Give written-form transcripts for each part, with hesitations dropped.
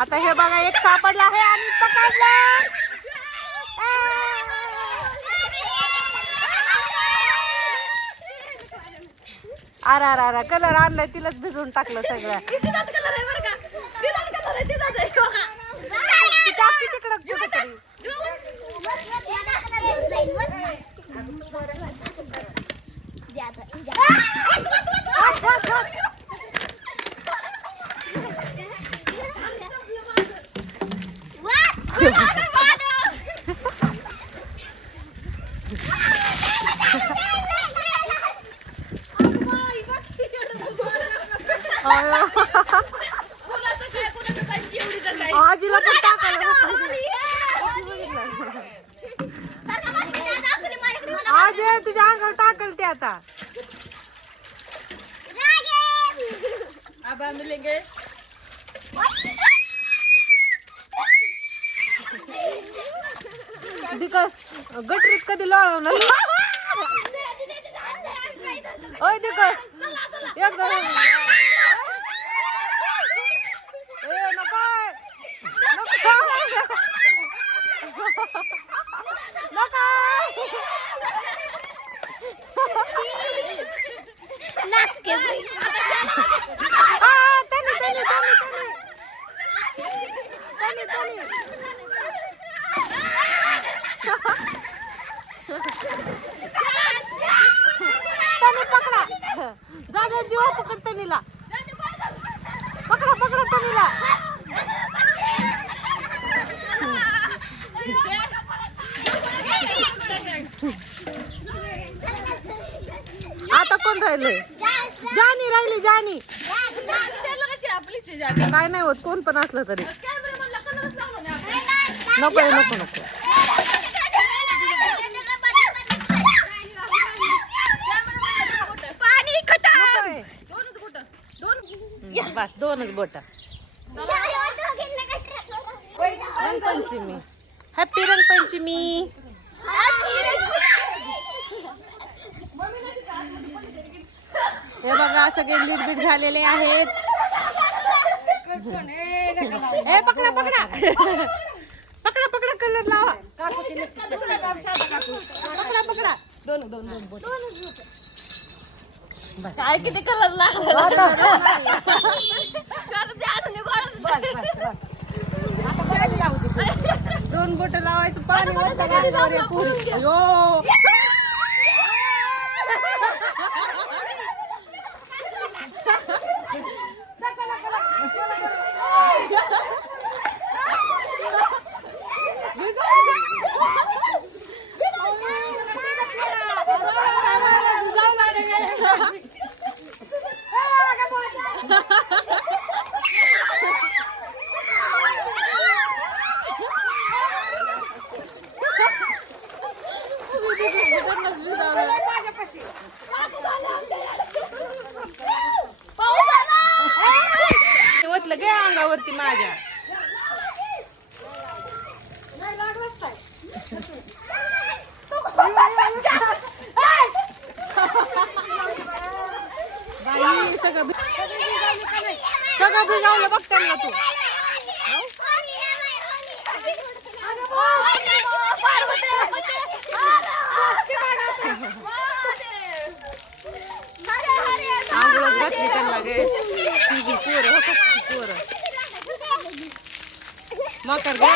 आता हे बघा एक सापडला आहे आणि पकडलं. अरे कलर आणलाय तिलाच भिजवून टाकलं सगळं. आजीला पण टाकायला आज तुझ्या अंगावर टाकल ते आता. बिकॉज गटरीत कधी लोळवणार ओय दिकस एकदम पकडा जा जीवा पकड तनीला पकडा पकडा तनीला. आता कोण राहिले? जानी राहिली जानी. काय नाही होत कोण पण असलं तरी. नको नको नको. बस दोनच बोट. रंगपंचमी हॅपी रंगपंचमी. हे बघा सगळे लीडबीड झालेले आहेत. ए पकडा पकडा पकडा पकडा कलर लावा. पकडा पकडा दोन दोन दोन बोट. काय किती कलर लागला. दोन बोट लावायचं पाणी ओतलं गे अंगावरती माझ्या. सगळं भिजावलं बघ त्यांना तू. आंघोळच घातली त्यांना गे. पोरं हो पोरं मकर गे.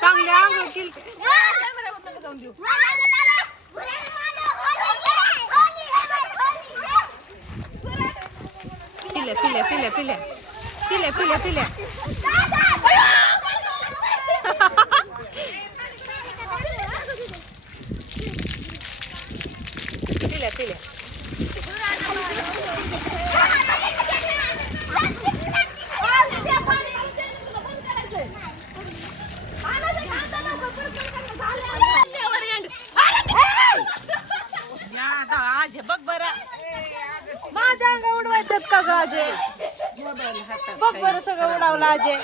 चांगले आंघोळ केली. पिल्या पिल्या पिल्या पिल्या पिल्या पिल्या पिल्या. पिल्या पिल्या. आजे बघ बरं माझ्या अंगा उडवायचं का ग आजे. बघ बरं सगळं उडावलं आजे.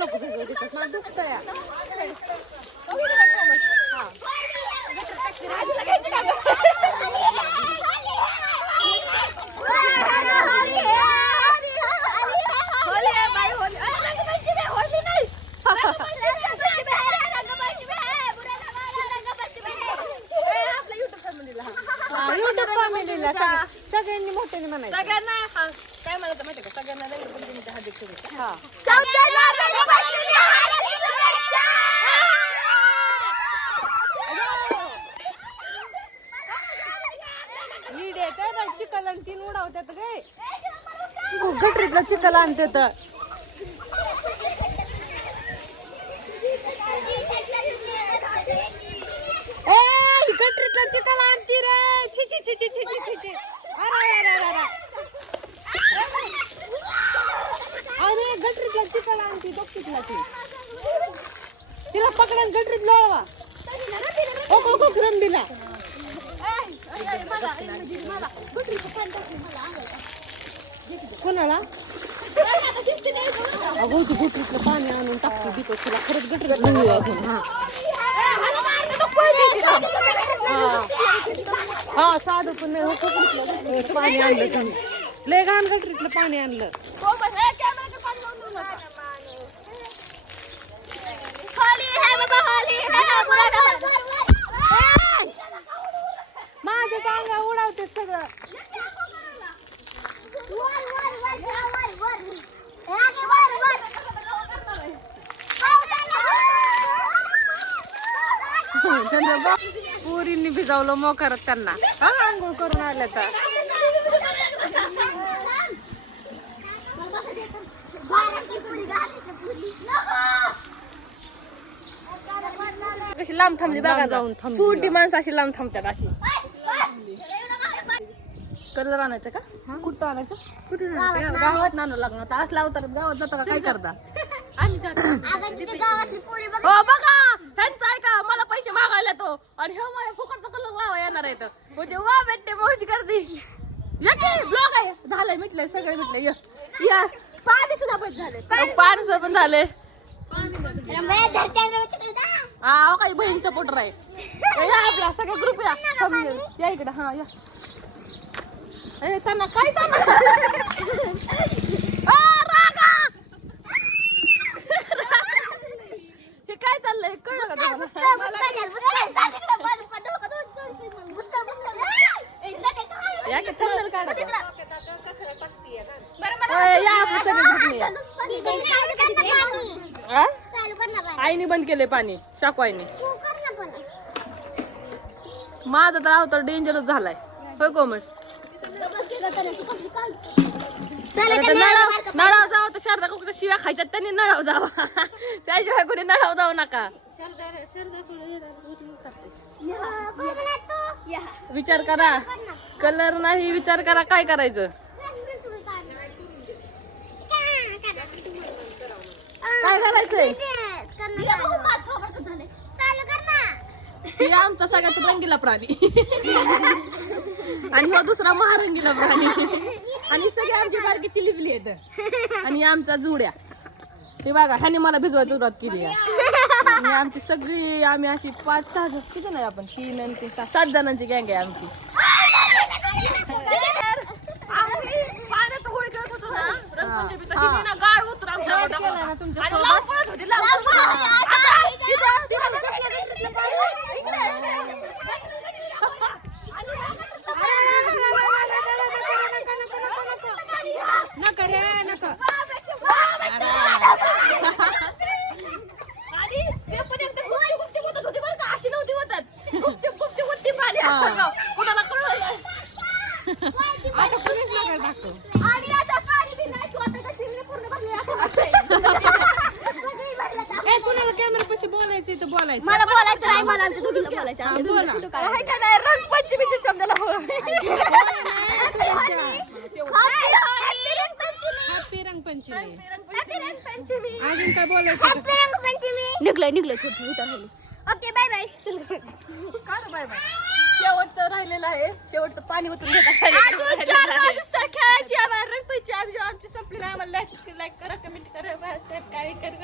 नको भिजवू तिथं मला दुखतंय सगळ्यांनी मोठ्याने म्हणायचं सगळ्यांना काय म्हणायचं माहिती का सगळ्यांना रंगपंचमीच्या हार्दिक शुभेच्छा काय चिकल आणि तीन उडावत्यात काय गटरीतला चिकल आणते तर गटरीतला चिकल आणती रे छी छी छी छी छी छी छी अरे गटरीतला चिकल आणती बघतीतला ती तिला पकडा गटरीत लोळवा ओ को को रंबीला कोणाला अगो ती गटरीतलं पाणी आणून टाकते दीपक तुला खरंच गटरीत हा साधं पण नाही पाणी आणलं तुम्ही लय घाण गटरीतलं पाणी आणलं माझं टांगा उडावते सगळं पुरींनी भिजवलं मोकरत त्यांना आंघोळ करून आल्या तर कशी लांब थांबली बघा जाऊन थांबली माणसं अशी लांब थांबतात अशी कलर आणायचं का कुठं आणायचं कुठून गावात नाणं लागणार आता असला अवतारात गावात जाता का काय करता हो बघा त्यांचं ऐका मला पैसे मागायला तो आणि हे मला फुकटचा कलर लावा येणार आहे म्हणजे वा भेटते मौज करते ब्लॉग आहे झालंय मिटलंय सगळं मिटलंय या पाणी सुद्धा पण झाले पाणी सुद्धा पण झाले हा काही बहिणीचं पोटर आहे या आपला सगळ्या ग्रुप या इकडे हा या त्यांना काय हे काय चाललंय कळलं आईने बंद केलंय पाणी शाकू आईने माझा तर अवतार डेंजरच झालाय होय कोमस नळाव जावं तर शारदा कुठं शिव्या खायच्यात त्यांनी नळाव जावा त्याशिवाय कोणी नळाव जाऊ नका विचार करा कलर नाही विचार करा काय करायचं काय करायचंय आमचा सगळ्यात रंगीला प्राणी आणि हा दुसरा महारंगीला प्राणी आणि सगळे आमची बारकी चिलिपली आहेत आणि आमचा जुड्या हे बघा ह्याने मला भिजवायची सुरुवात केली आणि आमची सगळी आम्ही अशी 5-6 किती नाही आपण 3 आणि 7 जणांची गँग आहे आमची पाण्यात होळी खेळत होतो ना रंगपंचमीत गाळ उतरा मला बोलायचं नाही मला आमच्या दोघींना बोलायचं रंगपंचमीच्या शब्दाला हॅपी रंगपंचमी अजून काय बोलायचं निघलोय थोडी ओके बाय बाय काय बाय बाय शेवटचं राहिलेलं आहे, शेवटचं पाणी ओतून घेतात. खेळायची आम्हाला रंगपंचमी आमची संपली नाही. आम्हाला लाईक करा, कमेंट करा, सबस्क्राईब करा.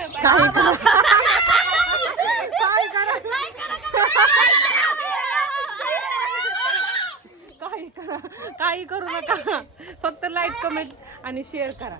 काही करू नका, फक्त लाईक कमेंट आणि शेअर करा.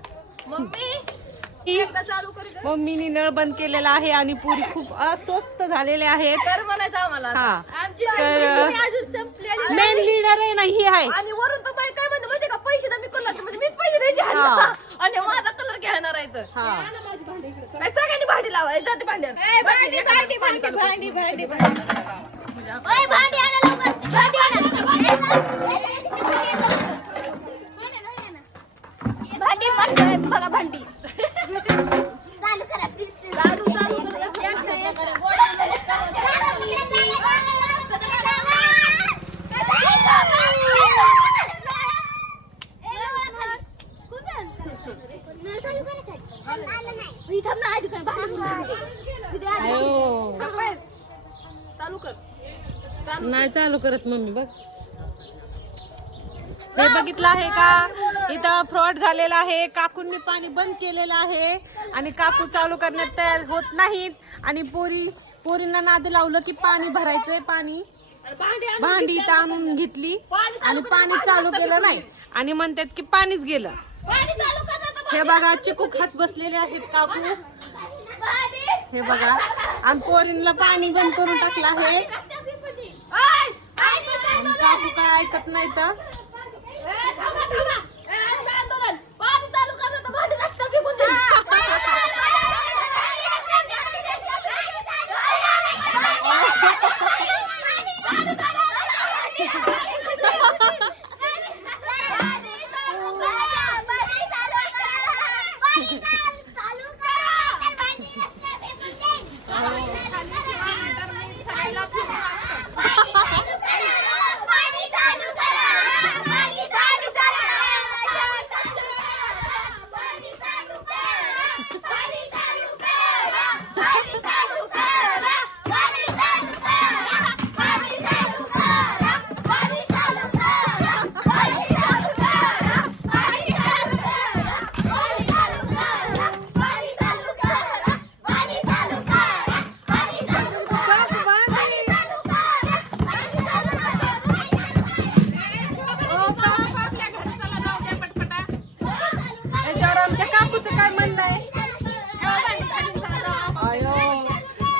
मम्मीनी नळ बंद केलेला आहे आणि पुरी खूप अस्वस्थ झालेले आहेत. तर म्हणायचं आम्हाला हा, आमची तर अजून संपली मेन लीडर आहे ना ही आहे. आणि वरून तो बाई काय म्हणते माहिती का, पैसे तर मी कलर म्हणजे मीच पैसे द्यायचे ह्यांना. आणि माझा कलर घेणार आहे तर हा, काय सगळ्यांनी भांडी लावायची जाते भांड्यावर. भांडी भांडी भांडी भांडी भांडी भांडी आणा लवकर, भांडी आणा भांडी भांडी बघा भांडी चालू करा प्लीज. चालू चालू नाही चालू करत मम्मी. बघ हे बघितलं आहे का, इथं फ्रॉड झालेला आहे. काकूंनी पाणी बंद केलेलं आहे आणि काकू चालू करण्यात तयार होत नाहीत. आणि पोरींना नाद लावलं की पाणी भरायचंय, पाणी भांडी इथं आणून घेतली आणि पाणी चालू केलं नाही आणि म्हणतात की पाणीच गेलं. हे बघा चिकू खात बसलेले आहेत काकू, हे बघा. आणि पोरींना पाणी बंद करून टाकलं आहे आणि काकू काय ऐकत नाही तर.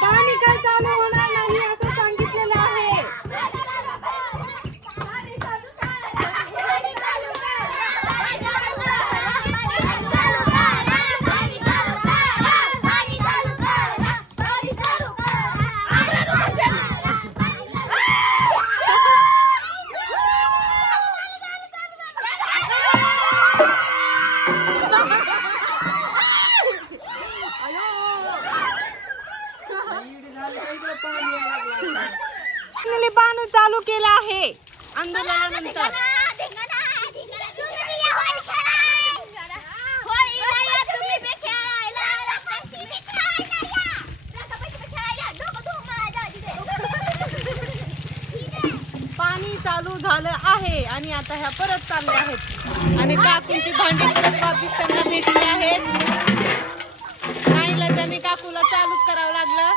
पाणी काय चालू होणार नाही असं सांगितलेलं आहे. पाणी चालू केलं आहे आंदोलनानंतर. पाणी चालू झालं आहे आणि आता ह्या परत चालल्या आहेत आणि काकूंची भांडी परत वापिस त्यांना भेटली आहेत. नाहीला त्यांनी काकूला चालूच करावं लागलं.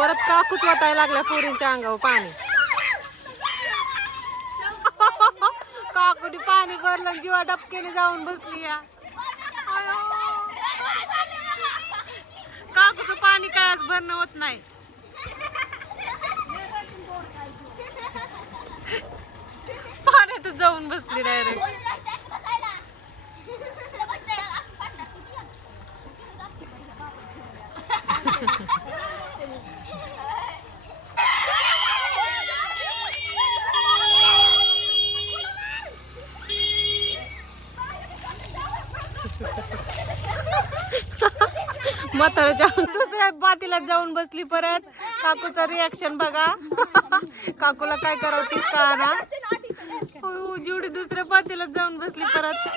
परत काकूच वाटायला लागल्या पोरींच्या अंगावर पाणी. काकुनी पाणी भरलं जीवा डबकेने जाऊन बसली या. काकूचं पाणी काय आज भरणं होत नाही. पाण्यातच जाऊन बसली डायरेक्ट. म्हाताऱ्याच्या दुसऱ्या पातीला जाऊन बसली परत. काकूचं रिॲक्शन बघा. काकूला काय करावं तीच कळाना. जेवढी दुसऱ्या पातीला जाऊन बसली परत.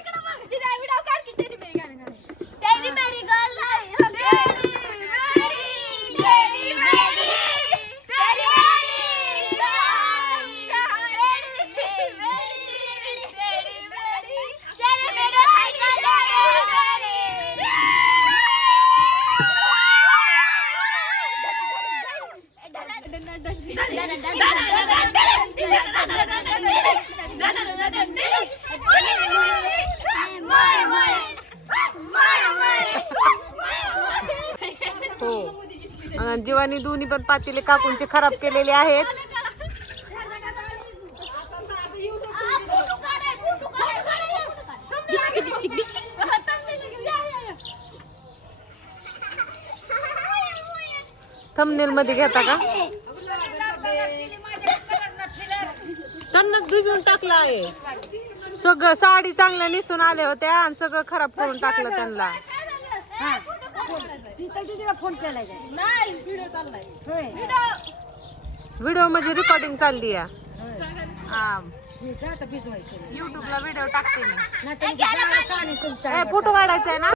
हो, जीवानी दोन्ही पण पातेले काकूंचे खराब केलेले आहेत. थंबनेल मध्ये घेता का? त्यांना भिजून टाकलं आहे सगळं. साडी चांगल्या नेसून आले होत्या आणि सगळं खराब करून टाकलं त्यांना. फोन केलाय व्हिडिओ म्हणजे रेकॉर्डिंग चालली आहे. युट्यूबला व्हिडिओ टाकते मी. फोटो काढायचा आहे ना.